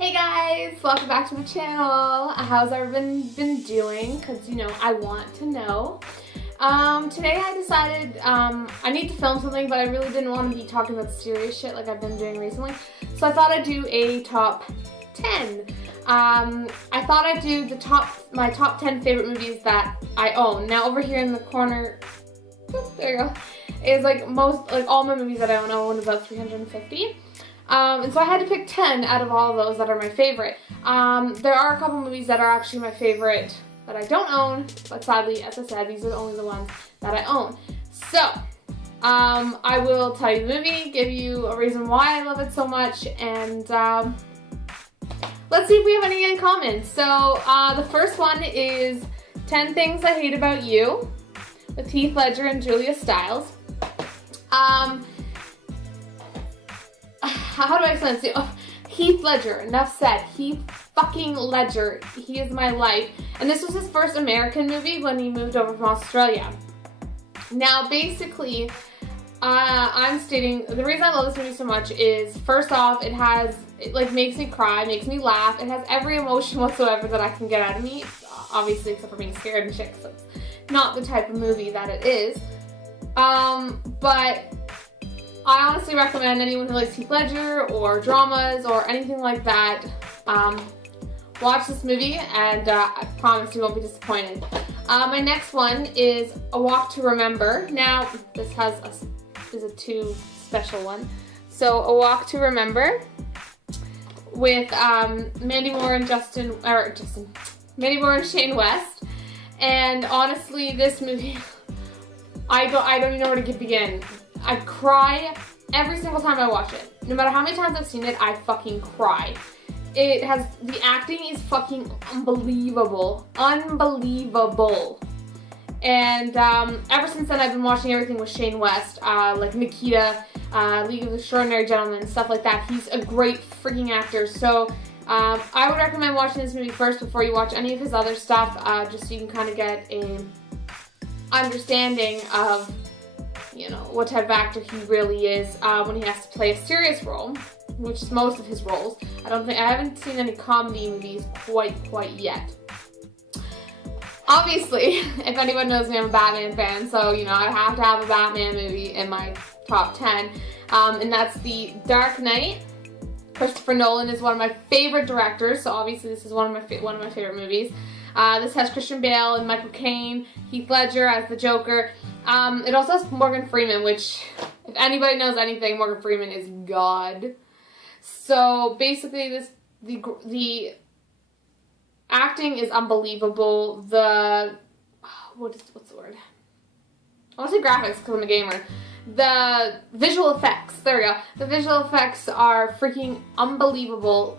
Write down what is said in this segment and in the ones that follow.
Hey guys, welcome back to my channel. How's everyone been doing? Because, you know, I want to know. Today I decided I need to film something, but I really didn't want to be talking about serious shit like I've been doing recently. So I thought I'd do a top 10. I thought I'd do my top 10 favorite movies that I own. Now over here in the corner, there you go, is like all my movies that I own. I own about 350. And so I had to pick 10 out of all of those that are my favorite. There are a couple movies that are actually my favorite that I don't own, but sadly, as I said, these are only the ones that I own. So, I will tell you the movie, give you a reason why I love it so much, and let's see if we have any in common. So, the first one is 10 Things I Hate About You with Heath Ledger and Julia Stiles. How do I explain this? Heath Ledger, enough said. Heath fucking Ledger. He is my life. And this was his first American movie when he moved over from Australia. Now, basically, I'm stating the reason I love this movie so much is, first off, it makes me cry, makes me laugh. It has every emotion whatsoever that I can get out of me. Obviously, except for being scared and shit, because it's not the type of movie that it is. But I honestly recommend anyone who likes Heath Ledger or dramas or anything like that, watch this movie, and I promise you won't be disappointed. My next one is A Walk to Remember. Now, this is a two special one. So, A Walk to Remember with Mandy Moore and Mandy Moore and Shane West. And honestly, this movie, I don't even know where to begin. I cry every single time I watch it. No matter how many times I've seen it, I fucking cry. The acting is fucking unbelievable. Unbelievable. And ever since then, I've been watching everything with Shane West, like Nikita, League of Extraordinary Gentlemen, stuff like that. He's a great freaking actor. So I would recommend watching this movie first before you watch any of his other stuff, just so you can kind of get an understanding of, you know, what type of actor he really is when he has to play a serious role, which is most of his roles. I haven't seen any comedy movies quite yet. Obviously, if anyone knows me, I'm a Batman fan, so, you know, I have to have a Batman movie in my top 10, and that's The Dark Knight. Christopher Nolan is one of my favorite directors, so obviously this is one of my favorite movies. This has Christian Bale and Michael Caine, Heath Ledger as the Joker. It also has Morgan Freeman, which, if anybody knows anything, Morgan Freeman is God. So basically, the acting is unbelievable. What's the word? I want to say graphics because I'm a gamer. The visual effects, there we go. The visual effects are freaking unbelievable.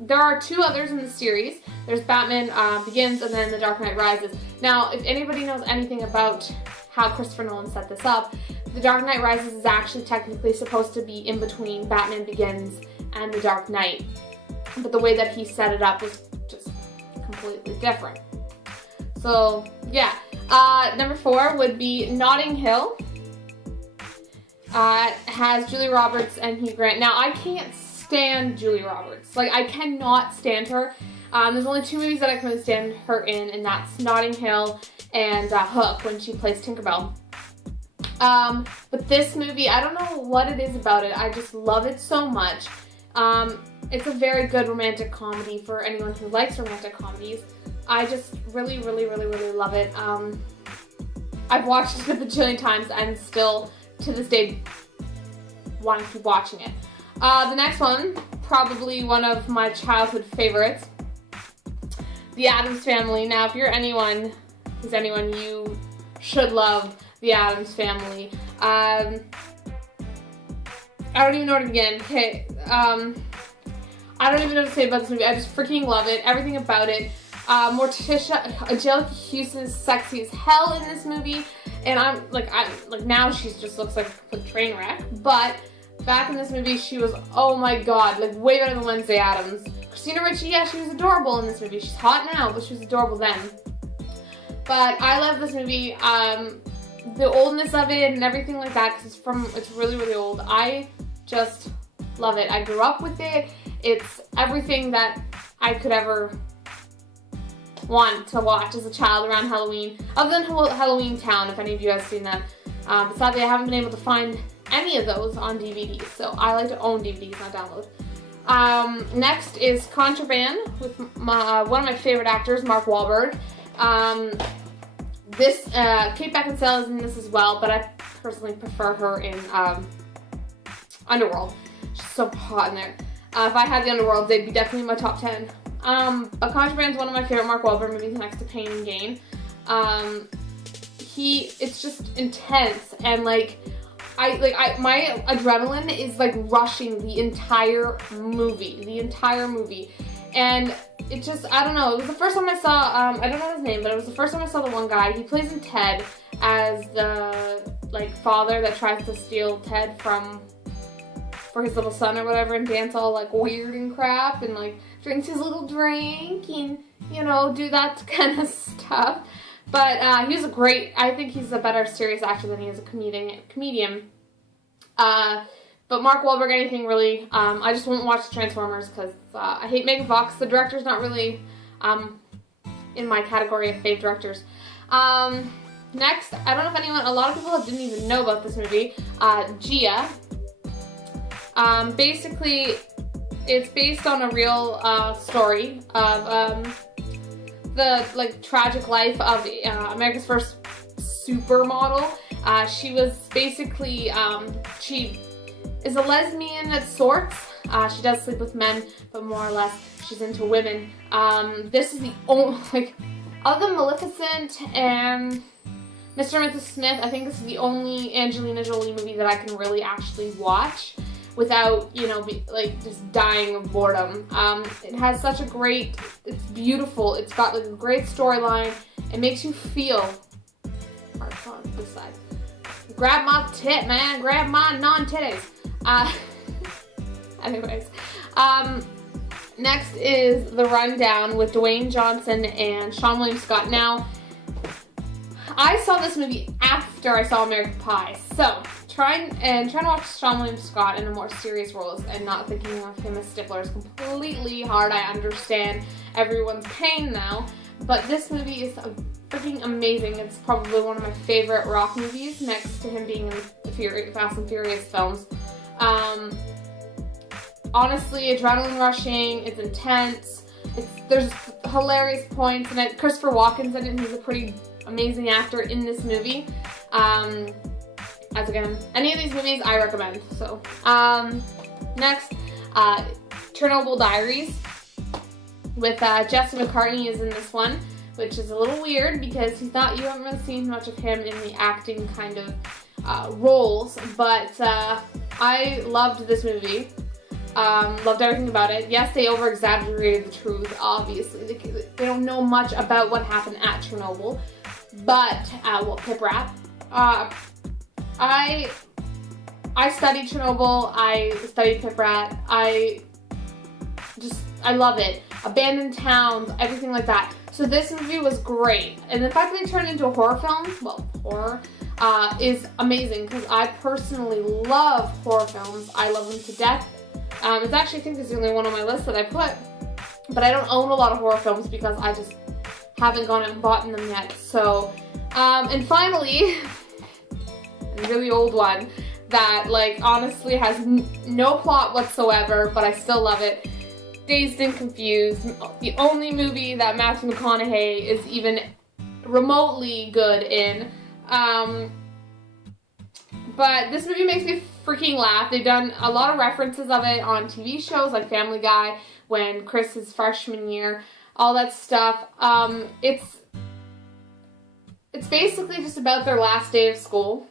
There are two others in the series. There's Batman Begins and then The Dark Knight Rises. Now, if anybody knows anything about how Christopher Nolan set this up, The Dark Knight Rises is actually technically supposed to be in between Batman Begins and The Dark Knight. But the way that he set it up was just completely different. So, yeah. Number 4 would be Notting Hill. Has Julia Roberts and Hugh Grant. Now, I can't stand Julia Roberts. Like, I cannot stand her. There's only 2 movies that I can stand her in, and that's Notting Hill and Hook, when she plays Tinkerbell. But this movie, I don't know what it is about it. I just love it so much. It's a very good romantic comedy for anyone who likes romantic comedies. I just really love it. I've watched it a bajillion times and still, to this day, want to keep watching it. The next one, probably one of my childhood favorites, The Addams Family. Now, if you're anyone, you should love The Addams Family. I don't even know where to begin. Okay, I don't even know what to say about this movie. I just freaking love it. Everything about it. Angelica Houston is sexy as hell in this movie, and I'm like now she just looks like a train wreck. But back in this movie, she was, oh my god, like way better than Wednesday Addams. Christina Ricci, yeah, she was adorable in this movie. She's hot now, but she was adorable then. But I love this movie. The oldness of it and everything like that, because it's really old. I just love it. I grew up with it, It's everything that I could ever want to watch as a child around Halloween, other than Halloween Town, if any of you have seen that. But sadly, I haven't been able to find any of those on DVD, so I like to own DVDs, not download. Next is Contraband with one of my favorite actors, Mark Wahlberg. Kate Beckinsale is in this as well, but I personally prefer her in Underworld. She's so hot in there. If I had the Underworld, they'd be definitely in my top 10. But Contraband is one of my favorite Mark Wahlberg movies next to Pain and Gain. It's just intense, and my adrenaline is like rushing the entire movie, and it just, I don't know, it was the first time I saw, I don't know his name, but it was the first time I saw the one guy. He plays in Ted as the father that tries to steal Ted for his little son or whatever, and dance all like weird and crap, and like drinks his little drink and, you know, do that kind of stuff. But he was I think he's a better serious actor than he is a comedian. But Mark Wahlberg, anything really, I just won't watch Transformers because I hate Megan Fox. The director's not really in my category of fave directors. Next, I don't know if a lot of people didn't even know about this movie, Gia. Basically, it's based on a real story of the tragic life of America's first supermodel. She was basically, she is a lesbian of sorts. She does sleep with men, but more or less she's into women. This is the only, other than Maleficent and Mr. and Mrs. Smith, I think this is the only Angelina Jolie movie that I can really actually watch without, you know, just dying of boredom. It has such a great, it's beautiful, it's got like a great storyline, it makes you feel, parts on this side, grab my tit, man, grab my non-titties. Anyways, next is The Rundown with Dwayne Johnson and Seann William Scott. Now, I saw this movie after I saw American Pie, so trying to watch Seann William Scott in a more serious roles and not thinking of him as Stifler is completely hard. I understand everyone's pain now, but this movie is freaking amazing. It's probably one of my favorite rock movies, next to him being in the Fast and Furious films. Honestly, adrenaline rushing, it's intense, there's hilarious points in it. Christopher Walken's in it, and he's a pretty amazing actor in this movie. As again, any of these movies I recommend. So, next, Chernobyl Diaries with Jesse McCartney is in this one, which is a little weird because you haven't really seen much of him in the acting kind of roles, but I loved this movie. Loved everything about it. Yes, they over-exaggerated the truth, obviously. They don't know much about what happened at Chernobyl, but, Pip Rap. I studied Chernobyl, I studied Pip Rat, I love it. Abandoned towns, everything like that. So this movie was great. And the fact that they turned it into a horror film, well, horror, is amazing because I personally love horror films. I love them to death. It's actually, I think it's the only one on my list that I put, but I don't own a lot of horror films because I just haven't gone out and bought them yet. So, and finally, a really old one that, like, honestly has no plot whatsoever, but I still love it. Dazed and Confused, the only movie that Matthew McConaughey is even remotely good in. But this movie makes me freaking laugh. They've done a lot of references of it on TV shows like Family Guy, when Chris's freshman year, all that stuff. It's basically just about their last day of school.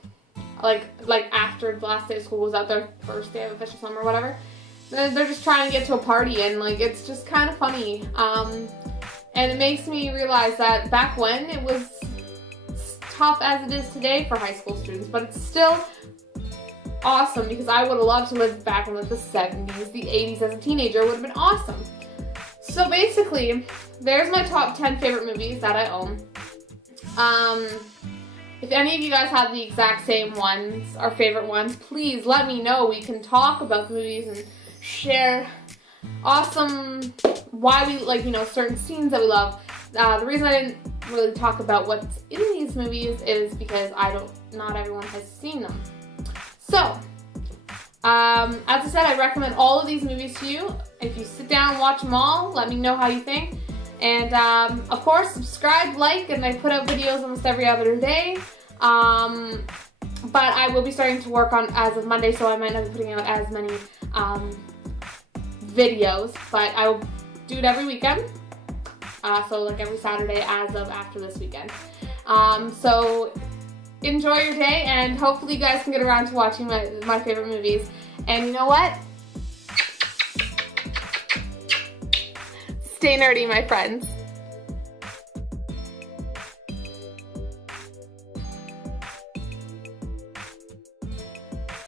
Like after the last day of school was out, their first day of official summer or whatever. They're just trying to get to a party, and like it's just kind of funny. And it makes me realize that back when it was tough as it is today for high school students, but it's still awesome because I would have loved to live back in like the 70s, the 80s as a teenager. It would have been awesome. So basically, there's my top 10 favorite movies that I own. If any of you guys have the exact same ones, our favorite ones, please let me know. We can talk about the movies and share awesome, why we like, you know, certain scenes that we love. The reason I didn't really talk about what's in these movies is because not everyone has seen them. So, as I said, I recommend all of these movies to you. If you sit down and watch them all, let me know how you think. And of course, subscribe, like, and I put out videos almost every other day. But I will be starting to work on as of Monday, so I might not be putting out as many videos, but I will do it every weekend. So like every Saturday as of after this weekend. So enjoy your day, and hopefully you guys can get around to watching my favorite movies. And you know what? Stay nerdy, my friends.